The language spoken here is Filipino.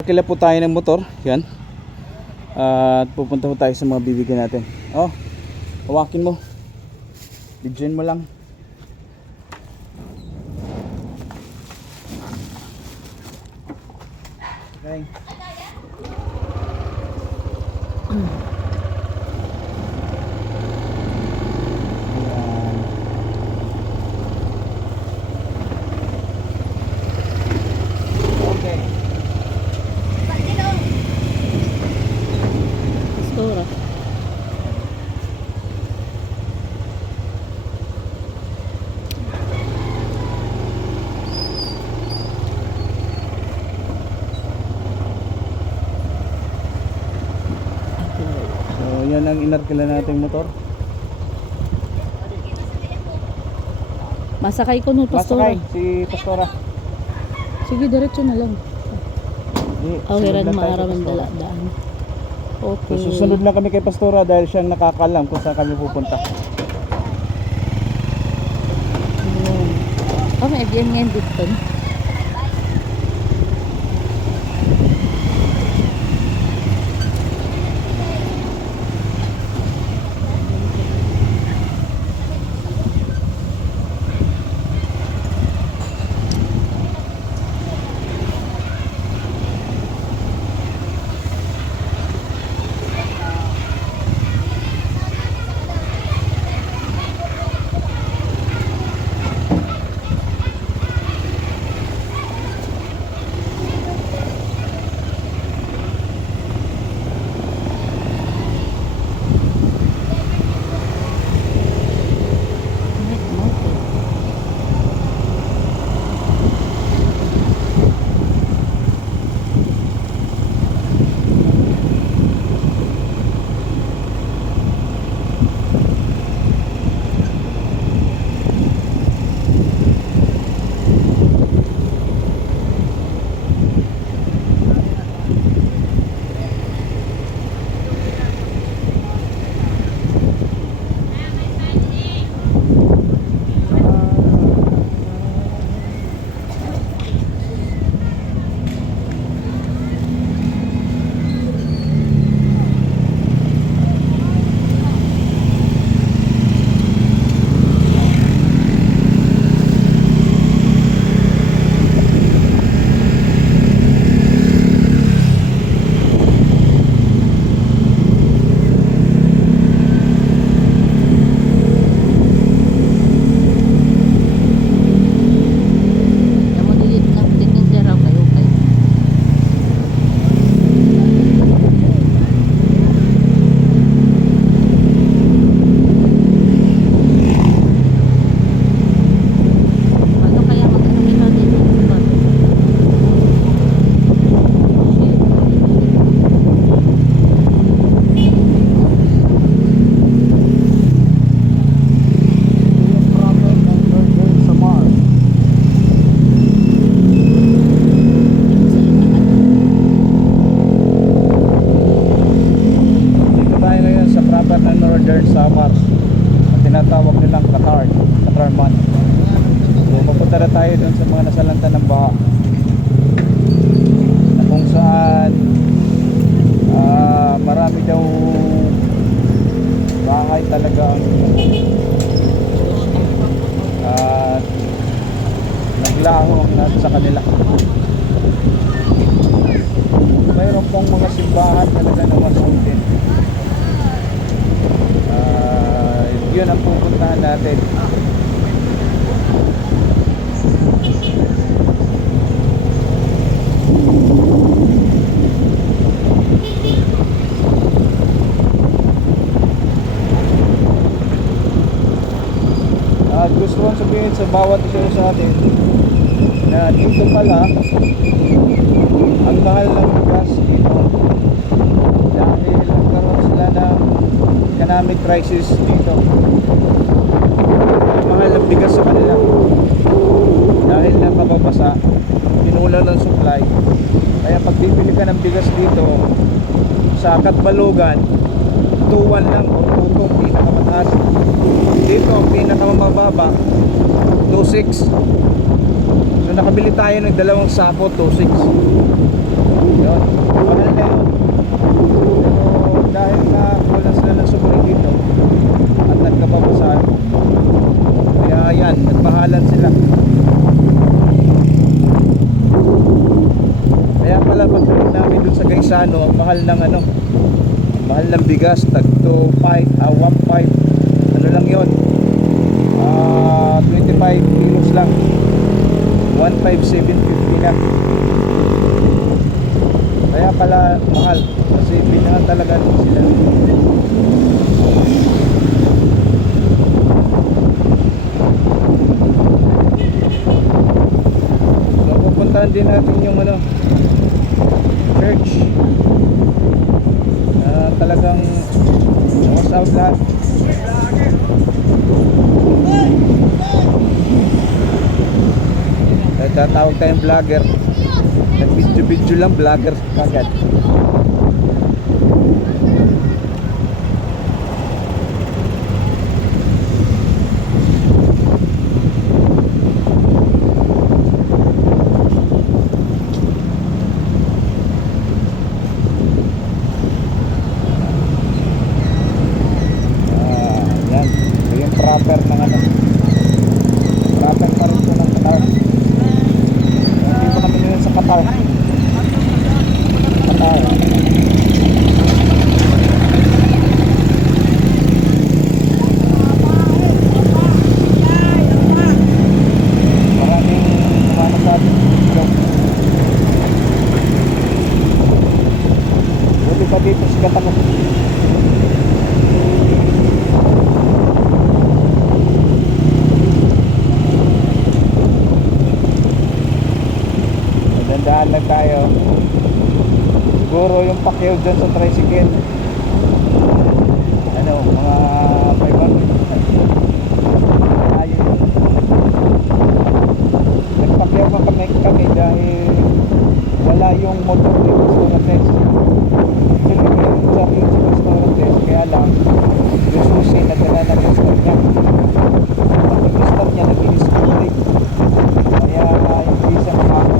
Kila po tayo ng motor, yan. At pupunta po tayo sa mga bibigyan natin. Oh, hawakin mo. Bidyan mo lang. Okay. Pastora. So yan ang inarkila nating motor. Masakay ko no, Pastora. Masakay si Pastora. Sige, diretso na lang. sunod Awiran lang tayo kay maaraman Pastora. daan. So Okay. susunod lang kami kay Pastora dahil siyang nakakalam kung saan kami pupunta. Oh, may diyan ngayon dito. Northern Samar, ang tinatawag nilang Qatarman. So papunta na tayo dun sa mga nasalanta ng baha na kung saan marami daw bahay talaga ang at naglaho ang nasa sa kanila. Mayroon pong mga simbahan talaga na masukin. Yun ang pupuntahan natin. At gusto kong sabihin sa bawat isa sa atin na dito pala ang mahal ng gas dito dahil nagkaroon sila ng economic crisis dito. Mahal ng bigas sa kanila dahil napapabasa, pinulang ng supply. Kaya pag bibili ka ng bigas dito sa Katbalogan, 2.1 lang o 2.2 pinakamataas. Dito ang pinakamababa 2.6. So nakabili tayo ng dalawang sako 2.6. Yun. pala pagdating namin dun sa Gaisano, ang mahal ng ano, ang mahal ng bigas, tag 1.5, ano lang yun, 25 kilos lang, 1.5, 750 na. Kaya pala mahal, kasi binangan talaga sila. So pupuntahan din natin yung ano, church na talagang was out lahat. Tatawag tayong vlogger, nag-video lang, vlogger kagad. Yan, ito yung proper ng ano, proper pa rin ito ng Qatar. Dito kami ngayon sa Qatar. Qatar. Maraming kumano sa atin dito. Buti pa dito sigat ako. Dandaan lang tayo. Siguro yung pakyaw dyan sa tricycle, ano, mga 500. Ayaw yun. Nagpakyaw pa kami dahil wala yung motor dito sa Rotes. Actually meron sa dito sa Rotes, kaya lang yung susi nadala na yung stop niya. Pag yung stop niya nag-i-stop brake, kaya hindi siya makakot.